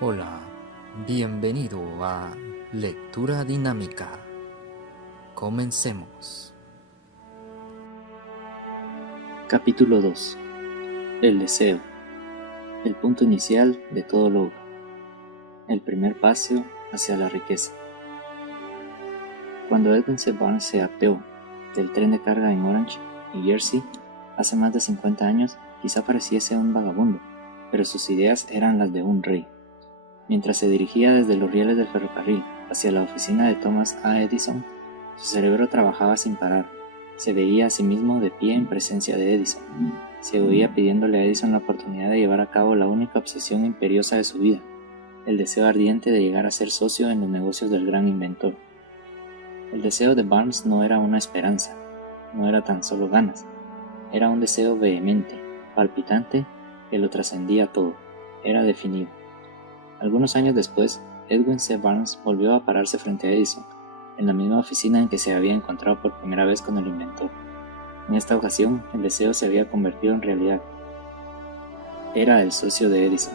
Hola, bienvenido a Lectura Dinámica. Comencemos. Capítulo 2. El deseo. El punto inicial de todo logro. El primer paso hacia la riqueza. Cuando Edwin C. Barnes se apeó del tren de carga en Orange, New Jersey, hace más de 50 años, quizá pareciese un vagabundo, pero sus ideas eran las de un rey. Mientras se dirigía desde los rieles del ferrocarril hacia la oficina de Thomas A. Edison, su cerebro trabajaba sin parar. Se veía a sí mismo de pie en presencia de Edison. Se oía pidiéndole a Edison la oportunidad de llevar a cabo la única obsesión imperiosa de su vida, el deseo ardiente de llegar a ser socio en los negocios del gran inventor. El deseo de Barnes no era una esperanza, no era tan solo ganas, era un deseo vehemente, palpitante, que lo trascendía todo, era definido. Algunos años después, Edwin C. Barnes volvió a pararse frente a Edison, en la misma oficina en que se había encontrado por primera vez con el inventor. En esta ocasión, el deseo se había convertido en realidad. Era el socio de Edison.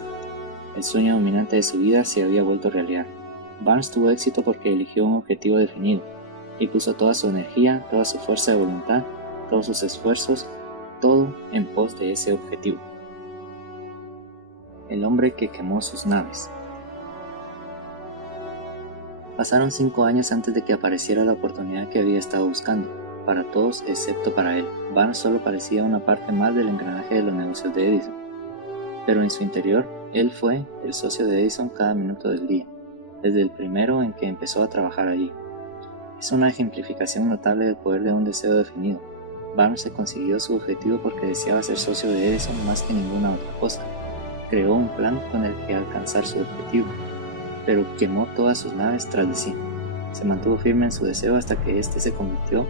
El sueño dominante de su vida se había vuelto realidad. Barnes tuvo éxito porque eligió un objetivo definido y puso toda su energía, toda su fuerza de voluntad, todos sus esfuerzos, todo en pos de ese objetivo. El hombre que quemó sus naves. Pasaron 5 años antes de que apareciera la oportunidad que había estado buscando. Para todos excepto para él, Barnes solo parecía una parte más del engranaje de los negocios de Edison. Pero en su interior, él fue el socio de Edison cada minuto del día, desde el primero en que empezó a trabajar allí. Es una ejemplificación notable del poder de un deseo definido. Barnes se consiguió su objetivo porque deseaba ser socio de Edison más que ninguna otra cosa. Creó un plan con el que alcanzar su objetivo, pero quemó todas sus naves tras de sí. Se mantuvo firme en su deseo hasta que éste se convirtió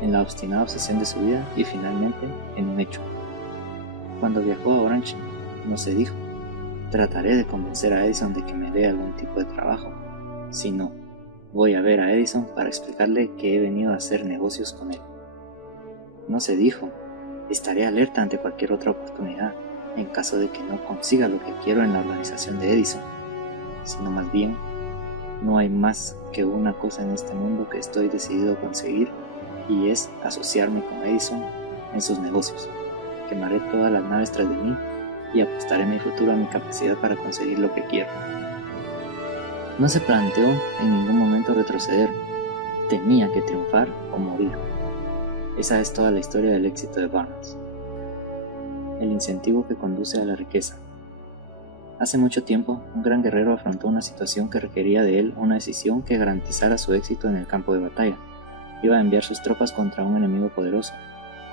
en la obstinada obsesión de su vida y finalmente en un hecho. Cuando viajó a Orange, no se dijo: trataré de convencer a Edison de que me dé algún tipo de trabajo, sino: voy a ver a Edison para explicarle que he venido a hacer negocios con él. No se dijo: estaré alerta ante cualquier otra oportunidad en caso de que no consiga lo que quiero en la organización de Edison, sino más bien: no hay más que una cosa en este mundo que estoy decidido a conseguir, y es asociarme con Edison en sus negocios. Quemaré todas las naves tras de mí y apostaré mi futuro a mi capacidad para conseguir lo que quiero. No se planteó en ningún momento retroceder. Tenía que triunfar o morir. Esa es toda la historia del éxito de Barnes. El incentivo que conduce a la riqueza. Hace mucho tiempo, un gran guerrero afrontó una situación que requería de él una decisión que garantizara su éxito en el campo de batalla. Iba a enviar sus tropas contra un enemigo poderoso,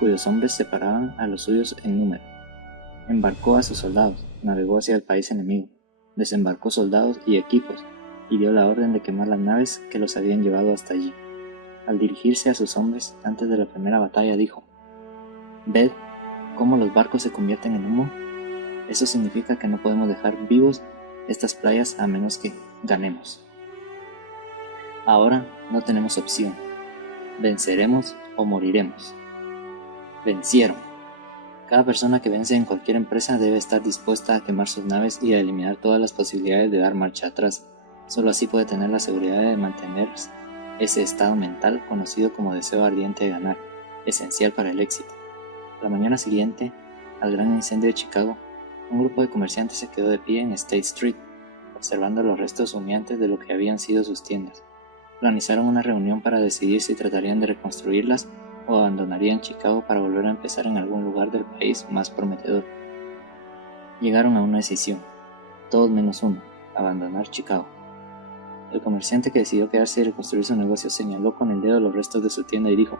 cuyos hombres separaban a los suyos en número. Embarcó a sus soldados, navegó hacia el país enemigo, desembarcó soldados y equipos, y dio la orden de quemar las naves que los habían llevado hasta allí. Al dirigirse a sus hombres antes de la primera batalla dijo: «¿Ved cómo los barcos se convierten en humo? Eso significa que no podemos dejar vivos estas playas a menos que ganemos. Ahora no tenemos opción. Venceremos o moriremos». Vencieron. Cada persona que vence en cualquier empresa debe estar dispuesta a quemar sus naves y a eliminar todas las posibilidades de dar marcha atrás. Solo así puede tener la seguridad de mantener ese estado mental conocido como deseo ardiente de ganar, esencial para el éxito. La mañana siguiente al gran incendio de Chicago, un grupo de comerciantes se quedó de pie en State Street, observando los restos humeantes de lo que habían sido sus tiendas. Organizaron una reunión para decidir si tratarían de reconstruirlas o abandonarían Chicago para volver a empezar en algún lugar del país más prometedor. Llegaron a una decisión: todos menos uno: abandonar Chicago. El comerciante que decidió quedarse y reconstruir su negocio señaló con el dedo los restos de su tienda y dijo: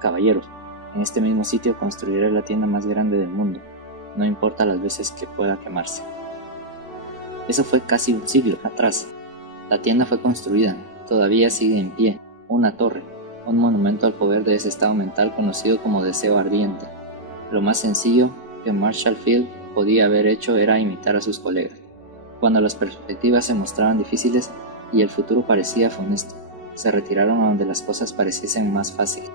«Caballeros, en este mismo sitio construiré la tienda más grande del mundo, no importa las veces que pueda quemarse». Eso fue casi un siglo atrás. La tienda fue construida, todavía sigue en pie, una torre, un monumento al poder de ese estado mental conocido como deseo ardiente. Lo más sencillo que Marshall Field podía haber hecho era imitar a sus colegas. Cuando las perspectivas se mostraban difíciles y el futuro parecía funesto, se retiraron a donde las cosas pareciesen más fáciles.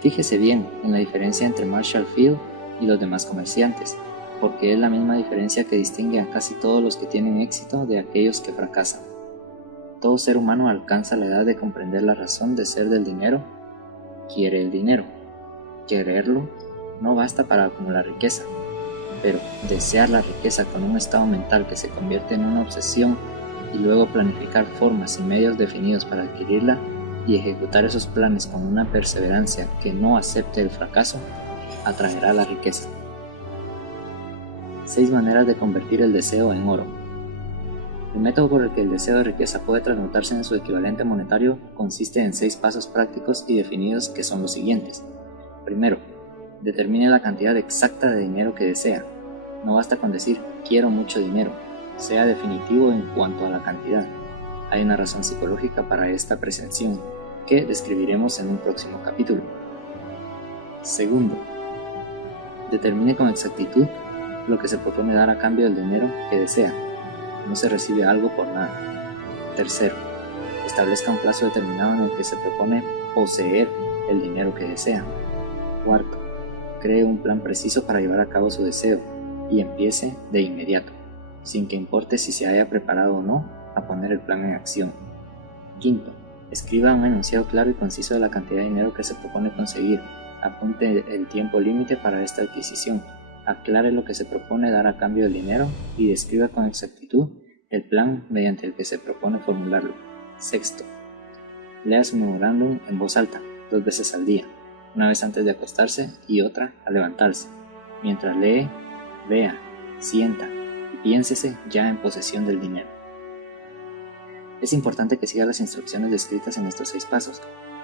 Fíjese bien en la diferencia entre Marshall Field y los demás comerciantes. porque es la misma diferencia que distingue a casi todos los que tienen éxito de aquellos que fracasan. Todo ser humano alcanza la edad de comprender la razón de ser del dinero. Quiere el dinero. Quererlo no basta para acumular riqueza, pero desear la riqueza con un estado mental que se convierte en una obsesión y luego planificar formas y medios definidos para adquirirla y ejecutar esos planes con una perseverancia que no acepte el fracaso, atraerá la riqueza. 6 maneras de convertir el deseo en oro. El método por el que el deseo de riqueza puede transmutarse en su equivalente monetario consiste en 6 pasos prácticos y definidos que son los siguientes. Primero, determine la cantidad exacta de dinero que desea. No basta con decir quiero mucho dinero, sea definitivo en cuanto a la cantidad. Hay una razón psicológica para esta pretensión que describiremos en un próximo capítulo. Segundo, determine con exactitud lo que se propone dar a cambio del dinero que desea. No se recibe algo por nada. Tercero, establezca un plazo determinado en el que se propone poseer el dinero que desea. Cuarto, cree un plan preciso para llevar a cabo su deseo y empiece de inmediato, sin que importe si se haya preparado o no a poner el plan en acción. Quinto, escriba un enunciado claro y conciso de la cantidad de dinero que se propone conseguir. Apunte el tiempo límite para esta adquisición. Aclare lo que se propone dar a cambio del dinero y describa con exactitud el plan mediante el que se propone formularlo. Sexto, lea su memorándum en voz alta, 2 veces al día, una vez antes de acostarse y otra al levantarse. Mientras lee, vea, sienta y piénsese ya en posesión del dinero. Es importante que siga las instrucciones descritas en estos 6 pasos.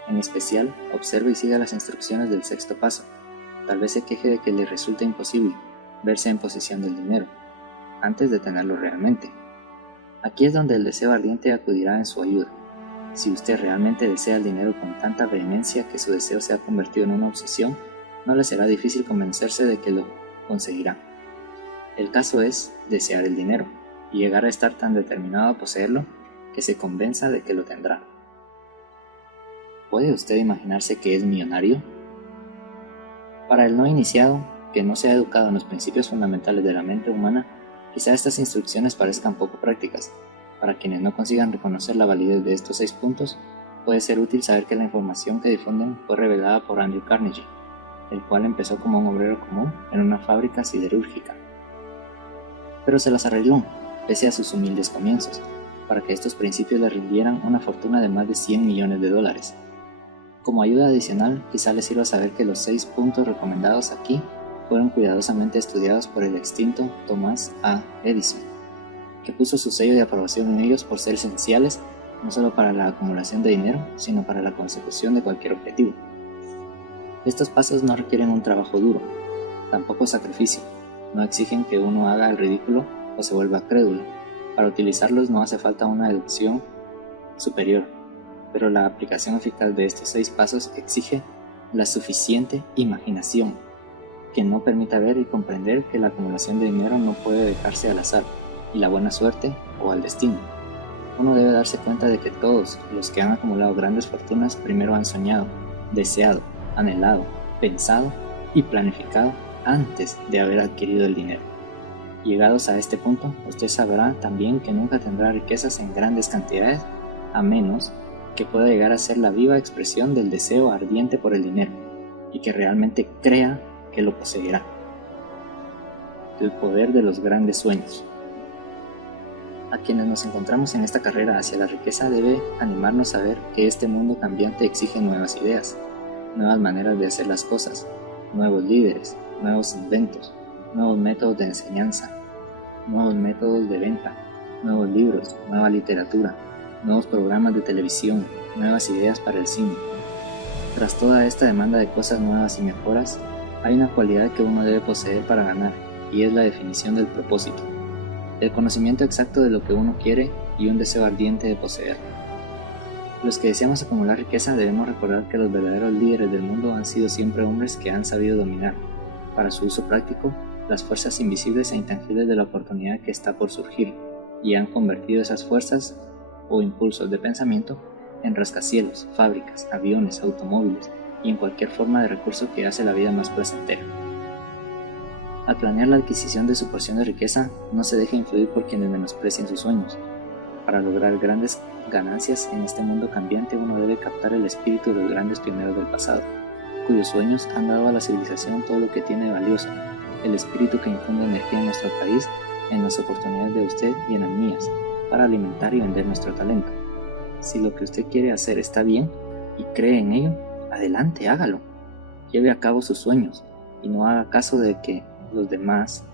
En especial, observe y siga las instrucciones del 6º paso. Tal vez se queje de que le resulte imposible verse en posesión del dinero, antes de tenerlo realmente. Aquí es donde el deseo ardiente acudirá en su ayuda. Si usted realmente desea el dinero con tanta vehemencia que su deseo se ha convertido en una obsesión, no le será difícil convencerse de que lo conseguirá. El caso es desear el dinero y llegar a estar tan determinado a poseerlo que se convenza de que lo tendrá. ¿Puede usted imaginarse que es millonario? Para el no iniciado, que no se ha educado en los principios fundamentales de la mente humana, quizá estas instrucciones parezcan poco prácticas. Para quienes no consigan reconocer la validez de estos 6 puntos, puede ser útil saber que la información que difunden fue revelada por Andrew Carnegie, el cual empezó como un obrero común en una fábrica siderúrgica. Pero se las arregló, pese a sus humildes comienzos, para que estos principios le rindieran una fortuna de más de $100 millones. Como ayuda adicional, quizá les sirva saber que los 6 puntos recomendados aquí fueron cuidadosamente estudiados por el extinto Thomas A. Edison, que puso su sello de aprobación en ellos por ser esenciales no solo para la acumulación de dinero, sino para la consecución de cualquier objetivo. Estos pasos no requieren un trabajo duro, tampoco sacrificio, no exigen que uno haga el ridículo o se vuelva crédulo. Para utilizarlos no hace falta una deducción superior, pero la aplicación eficaz de estos 6 pasos exige la suficiente imaginación, que no permita ver y comprender que la acumulación de dinero no puede dejarse al azar y la buena suerte o al destino. Uno debe darse cuenta de que todos los que han acumulado grandes fortunas primero han soñado, deseado, anhelado, pensado y planificado antes de haber adquirido el dinero. Llegados a este punto, usted sabrá también que nunca tendrá riquezas en grandes cantidades, a menos que pueda llegar a ser la viva expresión del deseo ardiente por el dinero y que realmente crea que lo poseerá. El poder de los grandes sueños. A quienes nos encontramos en esta carrera hacia la riqueza debe animarnos a ver que este mundo cambiante exige nuevas ideas, nuevas maneras de hacer las cosas, nuevos líderes, nuevos inventos, nuevos métodos de enseñanza, nuevos métodos de venta, nuevos libros, nueva literatura, nuevos programas de televisión, nuevas ideas para el cine. Tras toda esta demanda de cosas nuevas y mejoras, hay una cualidad que uno debe poseer para ganar, y es la definición del propósito, el conocimiento exacto de lo que uno quiere y un deseo ardiente de poseer. Los que deseamos acumular riqueza debemos recordar que los verdaderos líderes del mundo han sido siempre hombres que han sabido dominar, para su uso práctico, las fuerzas invisibles e intangibles de la oportunidad que está por surgir, y han convertido esas fuerzas o impulsos de pensamiento en rascacielos, fábricas, aviones, automóviles y en cualquier forma de recurso que hace la vida más placentera. Al planear la adquisición de su porción de riqueza, no se deje influir por quienes menosprecien sus sueños. Para lograr grandes ganancias en este mundo cambiante, uno debe captar el espíritu de los grandes pioneros del pasado, cuyos sueños han dado a la civilización todo lo que tiene de valioso, el espíritu que infunde energía en nuestro país, en las oportunidades de usted y en las mías, para alimentar y vender nuestro talento. Si lo que usted quiere hacer está bien y cree en ello, adelante, hágalo. Lleve a cabo sus sueños y no haga caso de que los demás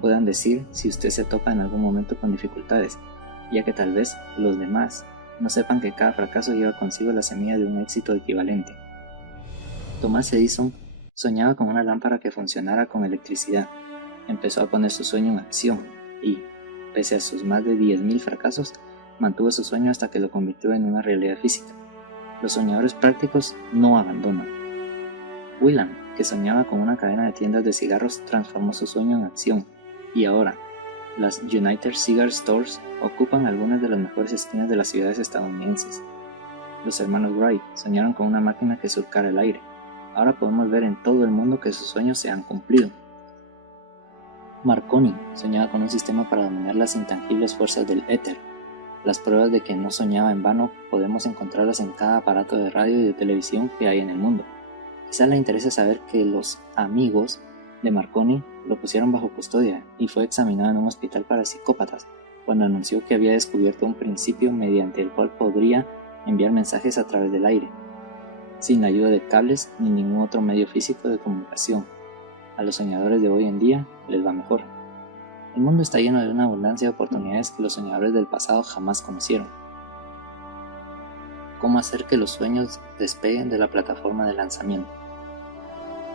puedan decir si usted se topa en algún momento con dificultades, ya que tal vez los demás no sepan que cada fracaso lleva consigo la semilla de un éxito equivalente. Thomas Edison soñaba con una lámpara que funcionara con electricidad. Empezó a poner su sueño en acción y, pese a sus más de 10.000 fracasos, mantuvo su sueño hasta que lo convirtió en una realidad física. Los soñadores prácticos no abandonan. Whelan, que soñaba con una cadena de tiendas de cigarros, transformó su sueño en acción, y ahora, las United Cigar Stores ocupan algunas de las mejores esquinas de las ciudades estadounidenses. Los hermanos Wright soñaron con una máquina que surcara el aire. Ahora podemos ver en todo el mundo que sus sueños se han cumplido. Marconi soñaba con un sistema para dominar las intangibles fuerzas del éter. Las pruebas de que no soñaba en vano podemos encontrarlas en cada aparato de radio y de televisión que hay en el mundo. Quizás le interese saber que los amigos de Marconi lo pusieron bajo custodia y fue examinado en un hospital para psicópatas cuando anunció que había descubierto un principio mediante el cual podría enviar mensajes a través del aire, sin la ayuda de cables ni ningún otro medio físico de comunicación. A los soñadores de hoy en día les va mejor. El mundo está lleno de una abundancia de oportunidades que los soñadores del pasado jamás conocieron. ¿Cómo hacer que los sueños despeguen de la plataforma de lanzamiento?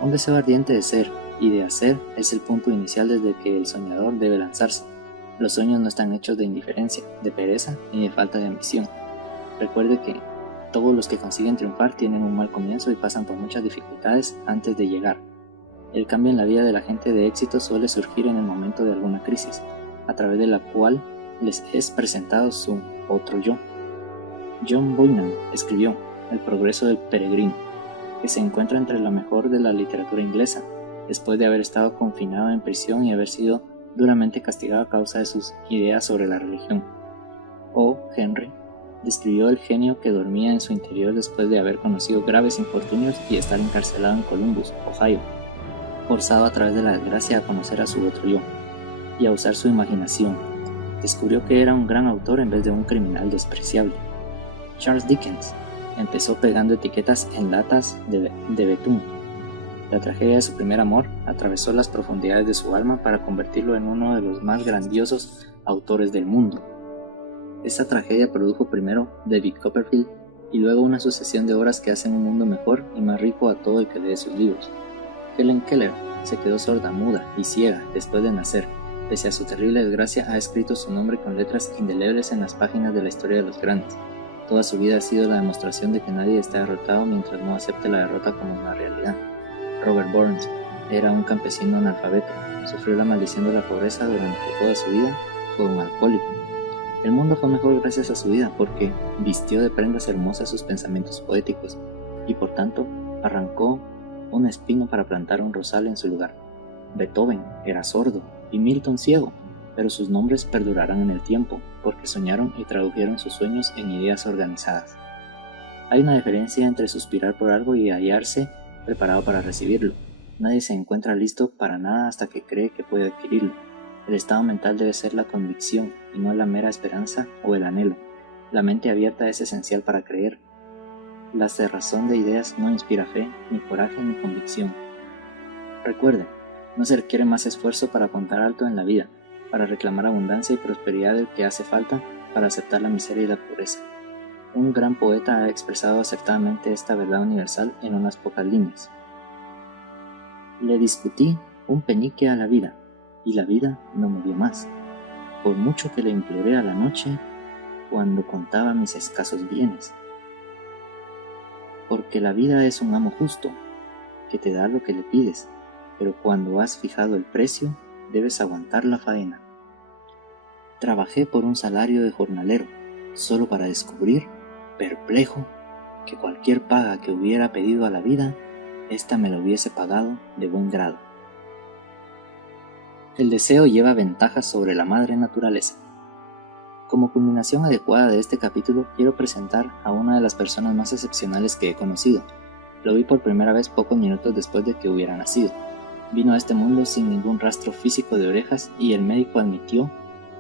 Un deseo ardiente de ser y de hacer es el punto inicial desde que el soñador debe lanzarse. Los sueños no están hechos de indiferencia, de pereza ni de falta de ambición. Recuerde que todos los que consiguen triunfar tienen un mal comienzo y pasan por muchas dificultades antes de llegar. El cambio en la vida de la gente de éxito suele surgir en el momento de alguna crisis, a través de la cual les es presentado su otro yo. John Bunyan escribió El progreso del peregrino, que se encuentra entre lo mejor de la literatura inglesa, después de haber estado confinado en prisión y haber sido duramente castigado a causa de sus ideas sobre la religión. O. Henry describió el genio que dormía en su interior después de haber conocido graves infortunios y estar encarcelado en Columbus, Ohio, forzado a través de la desgracia a conocer a su otro yo y a usar su imaginación. Descubrió que era un gran autor en vez de un criminal despreciable. Charles Dickens empezó pegando etiquetas en latas de betún. La tragedia de su primer amor atravesó las profundidades de su alma para convertirlo en uno de los más grandiosos autores del mundo. Esta tragedia produjo primero David Copperfield y luego una sucesión de obras que hacen un mundo mejor y más rico a todo el que lee sus libros. Helen Keller se quedó sorda, muda y ciega después de nacer. Pese a su terrible desgracia, ha escrito su nombre con letras indelebles en las páginas de la historia de los grandes. Toda su vida ha sido la demostración de que nadie está derrotado mientras no acepte la derrota como una realidad. Robert Burns era un campesino analfabeto, sufrió la maldición de la pobreza durante toda su vida, fue un alcohólico. El mundo fue mejor gracias a su vida porque vistió de prendas hermosas sus pensamientos poéticos y por tanto arrancó un espino para plantar un rosal en su lugar. Beethoven era sordo y Milton ciego, pero sus nombres perdurarán en el tiempo porque soñaron y tradujeron sus sueños en ideas organizadas. Hay una diferencia entre suspirar por algo y hallarse preparado para recibirlo. Nadie se encuentra listo para nada hasta que cree que puede adquirirlo. El estado mental debe ser la convicción y no la mera esperanza o el anhelo. La mente abierta es esencial para creer. La cerrazón de ideas no inspira fe, ni coraje, ni convicción. Recuerden, no se requiere más esfuerzo para apuntar alto en la vida, para reclamar abundancia y prosperidad del que hace falta para aceptar la miseria y la pobreza. Un gran poeta ha expresado acertadamente esta verdad universal en unas pocas líneas. Le discutí un penique a la vida, y la vida no me dio más, por mucho que le imploré a la noche cuando contaba mis escasos bienes. Porque la vida es un amo justo, que te da lo que le pides, pero cuando has fijado el precio, debes aguantar la faena. Trabajé por un salario de jornalero, solo para descubrir, perplejo, que cualquier paga que hubiera pedido a la vida, ésta me lo hubiese pagado de buen grado. El deseo lleva ventajas sobre la madre naturaleza. Como culminación adecuada de este capítulo, quiero presentar a una de las personas más excepcionales que he conocido. Lo vi por primera vez pocos minutos después de que hubiera nacido. Vino a este mundo sin ningún rastro físico de orejas y el médico admitió,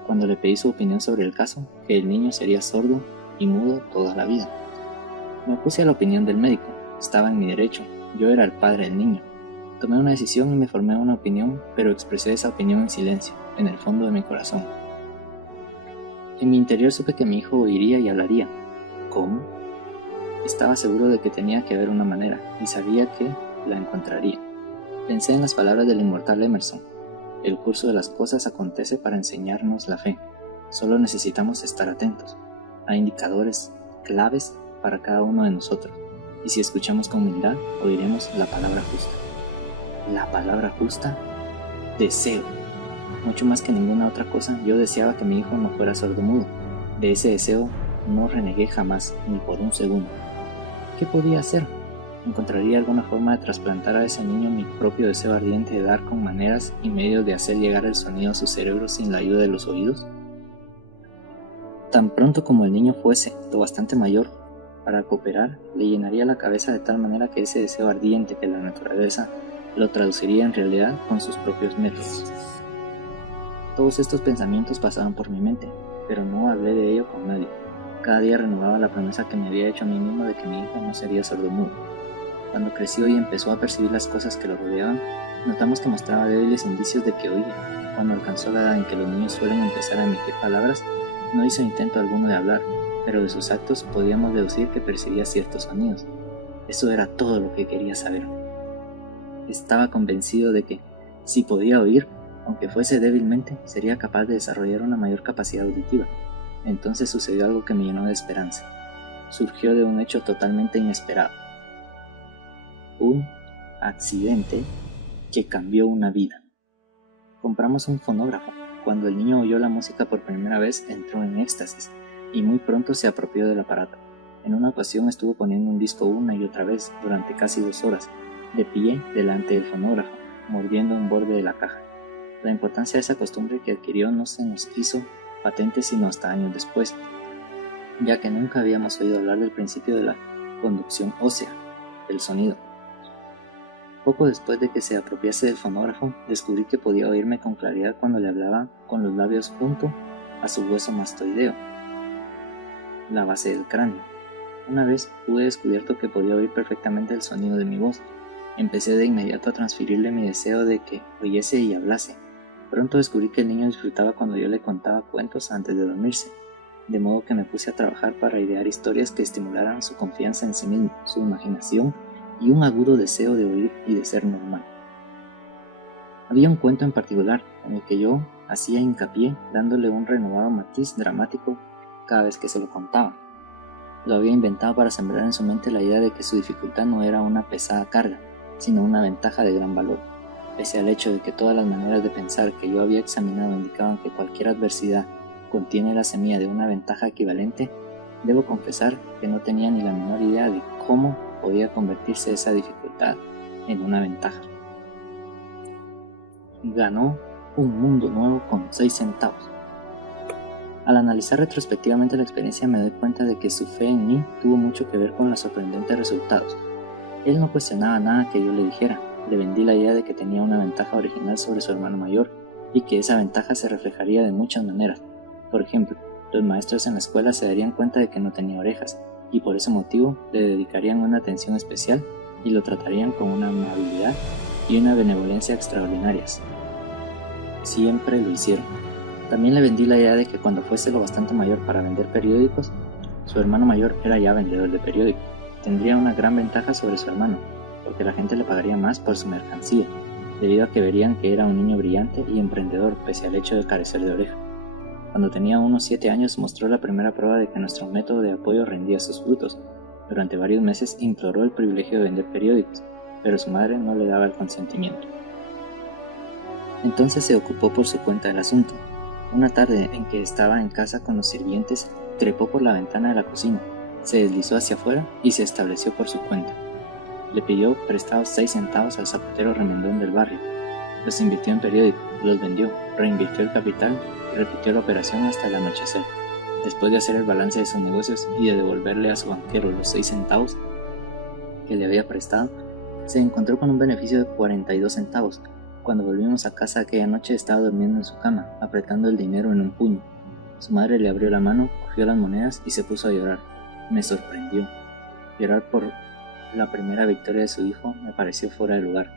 cuando le pedí su opinión sobre el caso, que el niño sería sordo y mudo toda la vida. Me opuse a la opinión del médico. Estaba en mi derecho. Yo era el padre del niño. Tomé una decisión y me formé una opinión, pero expresé esa opinión en silencio, en el fondo de mi corazón. En mi interior supe que mi hijo oiría y hablaría. ¿Cómo? Estaba seguro de que tenía que haber una manera, y sabía que la encontraría. Pensé en las palabras del inmortal Emerson. El curso de las cosas acontece para enseñarnos la fe. Solo necesitamos estar atentos. Hay indicadores claves para cada uno de nosotros, y si escuchamos con humildad, oiremos la palabra justa. La palabra justa, deseo. Mucho más que ninguna otra cosa, yo deseaba que mi hijo no fuera sordomudo. De ese deseo no renegué jamás, ni por un segundo. ¿Qué podía hacer? ¿Encontraría alguna forma de trasplantar a ese niño mi propio deseo ardiente de dar con maneras y medios de hacer llegar el sonido a su cerebro sin la ayuda de los oídos? Tan pronto como el niño fuese lo bastante mayor para cooperar, le llenaría la cabeza de tal manera que ese deseo ardiente que la naturaleza lo traduciría en realidad con sus propios métodos. Todos estos pensamientos pasaban por mi mente, pero no hablé de ello con nadie. Cada día renovaba la promesa que me había hecho a mí mismo de que mi hijo no sería sordomudo. Cuando creció y empezó a percibir las cosas que lo rodeaban, notamos que mostraba débiles indicios de que oía. Cuando alcanzó la edad en que los niños suelen empezar a emitir palabras, no hizo intento alguno de hablar, pero de sus actos podíamos deducir que percibía ciertos sonidos. Eso era todo lo que quería saber. Estaba convencido de que, si podía oír, aunque fuese débilmente, sería capaz de desarrollar una mayor capacidad auditiva. Entonces sucedió algo que me llenó de esperanza. Surgió de un hecho totalmente inesperado. Un accidente que cambió una vida. Compramos un fonógrafo. Cuando el niño oyó la música por primera vez, entró en éxtasis y muy pronto se apropió del aparato. En una ocasión estuvo poniendo un disco una y otra vez durante casi 2 horas, de pie delante del fonógrafo, mordiendo un borde de la caja. La importancia de esa costumbre que adquirió no se nos hizo patente sino hasta años después, ya que nunca habíamos oído hablar del principio de la conducción ósea, el sonido. Poco después de que se apropiase del fonógrafo, descubrí que podía oírme con claridad cuando le hablaba con los labios junto a su hueso mastoideo, la base del cráneo. Una vez pude descubierto que podía oír perfectamente el sonido de mi voz. Empecé de inmediato a transferirle mi deseo de que oyese y hablase. Pronto descubrí que el niño disfrutaba cuando yo le contaba cuentos antes de dormirse, de modo que me puse a trabajar para idear historias que estimularan su confianza en sí mismo, su imaginación y un agudo deseo de oír y de ser normal. Había un cuento en particular en el que yo hacía hincapié dándole un renovado matiz dramático cada vez que se lo contaba. Lo había inventado para sembrar en su mente la idea de que su dificultad no era una pesada carga, sino una ventaja de gran valor. Pese al hecho de que todas las maneras de pensar que yo había examinado indicaban que cualquier adversidad contiene la semilla de una ventaja equivalente, debo confesar que no tenía ni la menor idea de cómo podía convertirse esa dificultad en una ventaja. Ganó un mundo nuevo con 6 centavos. Al analizar retrospectivamente la experiencia me doy cuenta de que su fe en mí tuvo mucho que ver con los sorprendentes resultados. Él no cuestionaba nada que yo le dijera. Le vendí la idea de que tenía una ventaja original sobre su hermano mayor y que esa ventaja se reflejaría de muchas maneras. Por ejemplo, los maestros en la escuela se darían cuenta de que no tenía orejas y por ese motivo le dedicarían una atención especial y lo tratarían con una amabilidad y una benevolencia extraordinarias. Siempre lo hicieron. También le vendí la idea de que cuando fuese lo bastante mayor para vender periódicos, su hermano mayor era ya vendedor de periódicos. Tendría una gran ventaja sobre su hermano, porque la gente le pagaría más por su mercancía, debido a que verían que era un niño brillante y emprendedor pese al hecho de carecer de oreja. Cuando tenía unos 7 años mostró la primera prueba de que nuestro método de apoyo rendía sus frutos. Durante varios meses imploró el privilegio de vender periódicos, pero su madre no le daba el consentimiento. Entonces se ocupó por su cuenta del asunto. Una tarde en que estaba en casa con los sirvientes, trepó por la ventana de la cocina, se deslizó hacia afuera y se estableció por su cuenta. Le pidió prestados 6 centavos al zapatero remendón del barrio. Los invirtió en periódicos, Los vendió, reinvirtió el capital y repitió la operación hasta el anochecer. Después de hacer el balance de sus negocios y de devolverle a su banquero los 6 centavos que le había prestado, se encontró con un beneficio de 42 centavos. Cuando volvimos a casa aquella noche estaba durmiendo en su cama, apretando el dinero en un puño. Su madre le abrió la mano, cogió las monedas y se puso a llorar. Me sorprendió. Llorar por la primera victoria de su hijo me pareció fuera de lugar.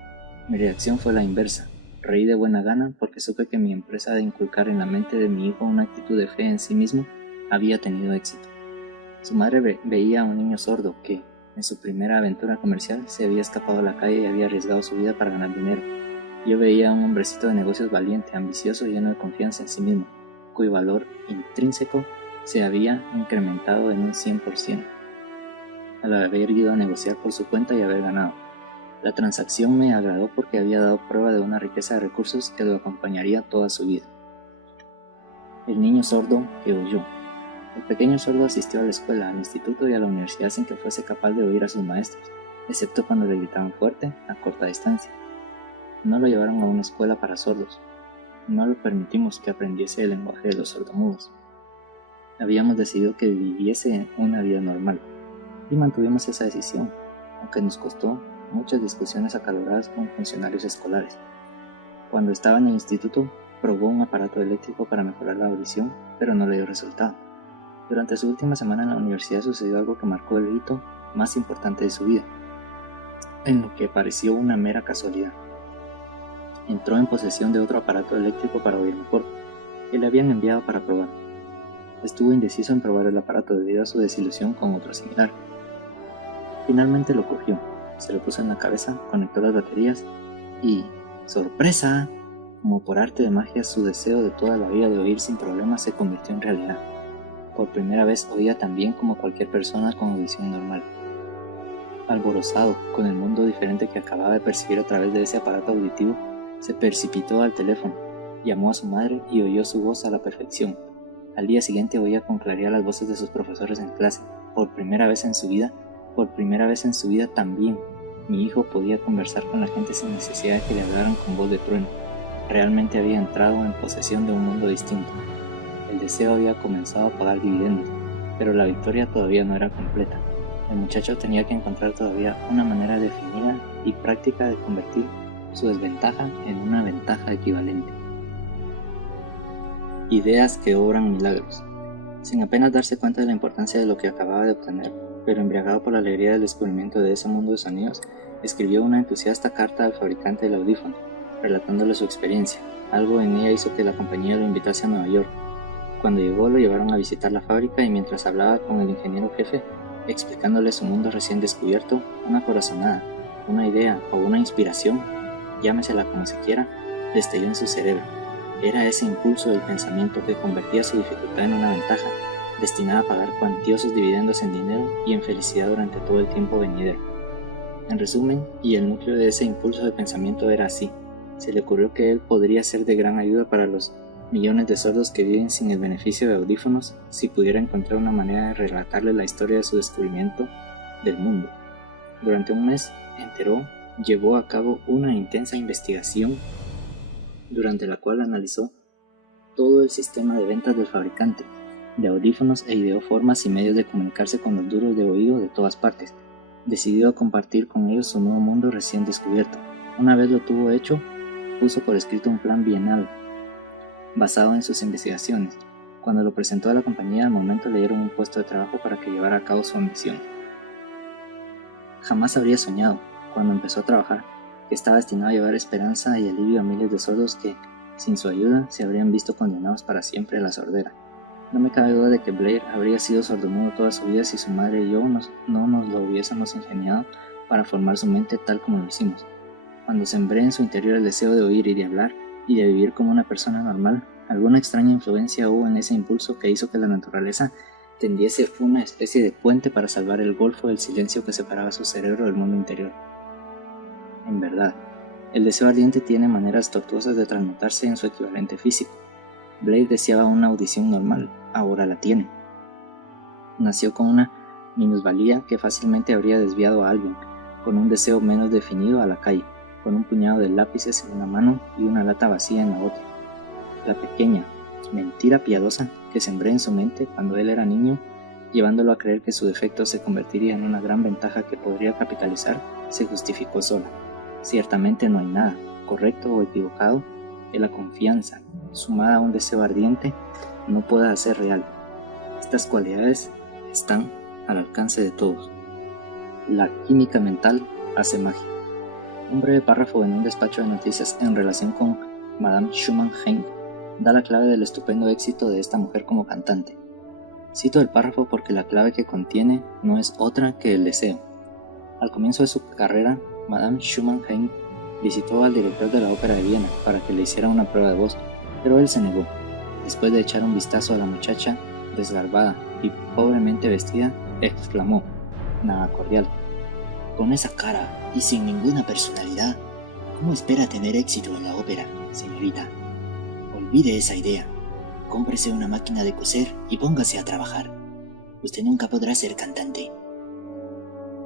Mi reacción fue la inversa. Reí de buena gana porque supe que mi empresa de inculcar en la mente de mi hijo una actitud de fe en sí mismo había tenido éxito. Su madre veía a un niño sordo que, en su primera aventura comercial, se había escapado a la calle y había arriesgado su vida para ganar dinero. Yo veía a un hombrecito de negocios valiente, ambicioso y lleno de confianza en sí mismo, cuyo valor intrínseco se había incrementado en un 100% al haber ido a negociar por su cuenta y haber ganado. La transacción me agradó porque había dado prueba de una riqueza de recursos que lo acompañaría toda su vida. El niño sordo que oyó. El pequeño sordo asistió a la escuela, al instituto y a la universidad sin que fuese capaz de oír a sus maestros, excepto cuando le gritaban fuerte a corta distancia. No lo llevaron a una escuela para sordos. No le permitimos que aprendiese el lenguaje de los sordomudos. Habíamos decidido que viviese una vida normal y mantuvimos esa decisión, aunque nos costó muchas discusiones acaloradas con funcionarios escolares. Cuando estaba en el instituto, probó un aparato eléctrico para mejorar la audición, pero no le dio resultado. Durante su última semana en la universidad sucedió algo que marcó el hito más importante de su vida, en lo que pareció una mera casualidad. Entró en posesión de otro aparato eléctrico para oír mejor, que le habían enviado para probar. Estuvo indeciso en probar el aparato debido a su desilusión con otro similar. Finalmente lo cogió, se lo puso en la cabeza, conectó las baterías y, ¡sorpresa!, como por arte de magia, su deseo de toda la vida de oír sin problemas se convirtió en realidad. Por primera vez oía tan bien como cualquier persona con audición normal. Alborozado con el mundo diferente que acababa de percibir a través de ese aparato auditivo, se precipitó al teléfono, llamó a su madre y oyó su voz a la perfección. Al día siguiente oía con claridad las voces de sus profesores en clase. Por primera vez en su vida también, mi hijo podía conversar con la gente sin necesidad de que le hablaran con voz de trueno. Realmente había entrado en posesión de un mundo distinto. El deseo había comenzado a pagar dividendos, pero la victoria todavía no era completa. El muchacho tenía que encontrar todavía una manera definida y práctica de convertir su desventaja en una ventaja equivalente. Ideas que obran milagros. Sin apenas darse cuenta de la importancia de lo que acababa de obtener, pero embriagado por la alegría del descubrimiento de ese mundo de sonidos, escribió una entusiasta carta al fabricante del audífono, relatándole su experiencia. Algo en ella hizo que la compañía lo invitase a Nueva York. Cuando llegó, lo llevaron a visitar la fábrica y mientras hablaba con el ingeniero jefe, explicándole su mundo recién descubierto, una corazonada, una idea o una inspiración, llámesela como se quiera, destelló en su cerebro. Era ese impulso del pensamiento que convertía su dificultad en una ventaja, destinada a pagar cuantiosos dividendos en dinero y en felicidad durante todo el tiempo venidero. En resumen, y el núcleo de ese impulso de pensamiento era así: se le ocurrió que él podría ser de gran ayuda para los millones de sordos que viven sin el beneficio de audífonos si pudiera encontrar una manera de relatarle la historia de su descubrimiento del mundo. Durante un mes entero llevó a cabo una intensa investigación durante la cual analizó todo el sistema de ventas del fabricante de audífonos e ideó formas y medios de comunicarse con los duros de oído de todas partes. Decidió a compartir con ellos su nuevo mundo recién descubierto. Una vez lo tuvo hecho, puso por escrito un plan bienal basado en sus investigaciones. Cuando lo presentó a la compañía, al momento le dieron un puesto de trabajo para que llevara a cabo su ambición. Jamás habría soñado, cuando empezó a trabajar, que estaba destinado a llevar esperanza y alivio a miles de sordos que, sin su ayuda, se habrían visto condenados para siempre a la sordera. No me cabe duda de que Blair habría sido sordomudo toda su vida si su madre y yo no nos lo hubiésemos ingeniado para formar su mente tal como lo hicimos. Cuando sembré en su interior el deseo de oír y de hablar, y de vivir como una persona normal, alguna extraña influencia hubo en ese impulso que hizo que la naturaleza tendiese una especie de puente para salvar el golfo del silencio que separaba su cerebro del mundo interior. En verdad, el deseo ardiente tiene maneras tortuosas de transmutarse en su equivalente físico. Blake deseaba una audición normal, ahora la tiene. Nació con una minusvalía que fácilmente habría desviado a alguien, con un deseo menos definido, a la calle. con un puñado de lápices en una mano y una lata vacía en la otra. La pequeña mentira piadosa que sembré en su mente cuando él era niño, llevándolo a creer que su defecto se convertiría en una gran ventaja que podría capitalizar, se justificó sola. Ciertamente no hay nada, correcto o equivocado, que la confianza, sumada a un deseo ardiente, no pueda hacer real. Estas cualidades están al alcance de todos. La química mental hace magia. Un breve párrafo en un despacho de noticias en relación con Madame Schumann-Heine da la clave del estupendo éxito de esta mujer como cantante. Cito el párrafo porque la clave que contiene no es otra que el deseo. Al comienzo de su carrera, Madame Schumann-Heine visitó al director de la Ópera de Viena para que le hiciera una prueba de voz, pero él se negó. Después de echar un vistazo a la muchacha, desgarbada y pobremente vestida, exclamó, nada cordial: «Con esa cara y sin ninguna personalidad, ¿cómo espera tener éxito en la ópera, señorita? Olvide esa idea. Cómprese una máquina de coser y póngase a trabajar. Usted nunca podrá ser cantante».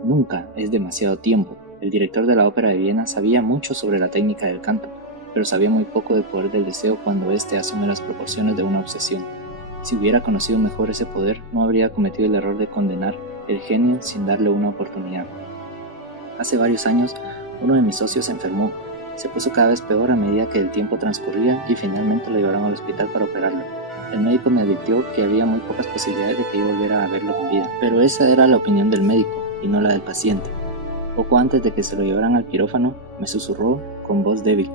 Nunca es demasiado tiempo. El director de la Ópera de Viena sabía mucho sobre la técnica del canto, pero sabía muy poco del poder del deseo cuando éste asume las proporciones de una obsesión. Si hubiera conocido mejor ese poder, no habría cometido el error de condenar el genio sin darle una oportunidad. Hace varios años, uno de mis socios se enfermó. Se puso cada vez peor a medida que el tiempo transcurría y finalmente lo llevaron al hospital para operarlo. El médico me advirtió que había muy pocas posibilidades de que yo volviera a verlo con vida, pero esa era la opinión del médico y no la del paciente. Poco antes de que se lo llevaran al quirófano, me susurró con voz débil: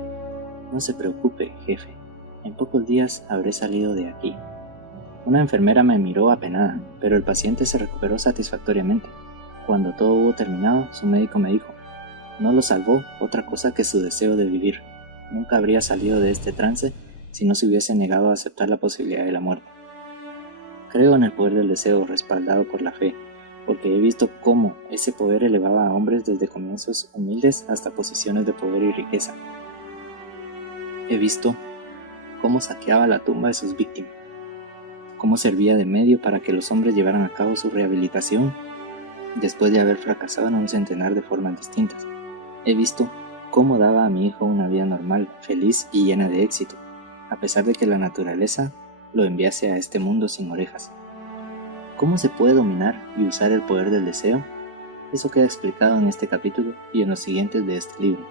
«No se preocupe, jefe, en pocos días habré salido de aquí». Una enfermera me miró apenada, pero el paciente se recuperó satisfactoriamente. Cuando todo hubo terminado, su médico me dijo: «No lo salvó otra cosa que su deseo de vivir. Nunca habría salido de este trance si no se hubiese negado a aceptar la posibilidad de la muerte». Creo en el poder del deseo respaldado por la fe, porque he visto cómo ese poder elevaba a hombres desde comienzos humildes hasta posiciones de poder y riqueza. He visto cómo saqueaba la tumba de sus víctimas, cómo servía de medio para que los hombres llevaran a cabo su rehabilitación después de haber fracasado en un centenar de formas distintas. He visto cómo daba a mi hijo una vida normal, feliz y llena de éxito, a pesar de que la naturaleza lo enviase a este mundo sin orejas. ¿Cómo se puede dominar y usar el poder del deseo? Eso queda explicado en este capítulo y en los siguientes de este libro.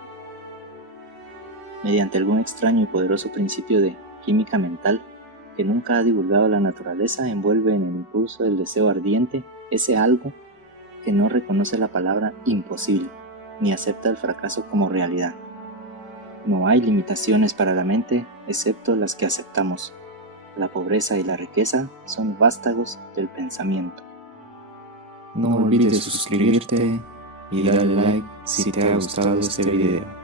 Mediante algún extraño y poderoso principio de química mental que nunca ha divulgado la naturaleza, envuelve en el impulso del deseo ardiente ese algo que no reconoce la palabra imposible, ni acepta el fracaso como realidad. No hay limitaciones para la mente excepto las que aceptamos. La pobreza y la riqueza son vástagos del pensamiento. No olvides suscribirte y darle like si te ha gustado este video.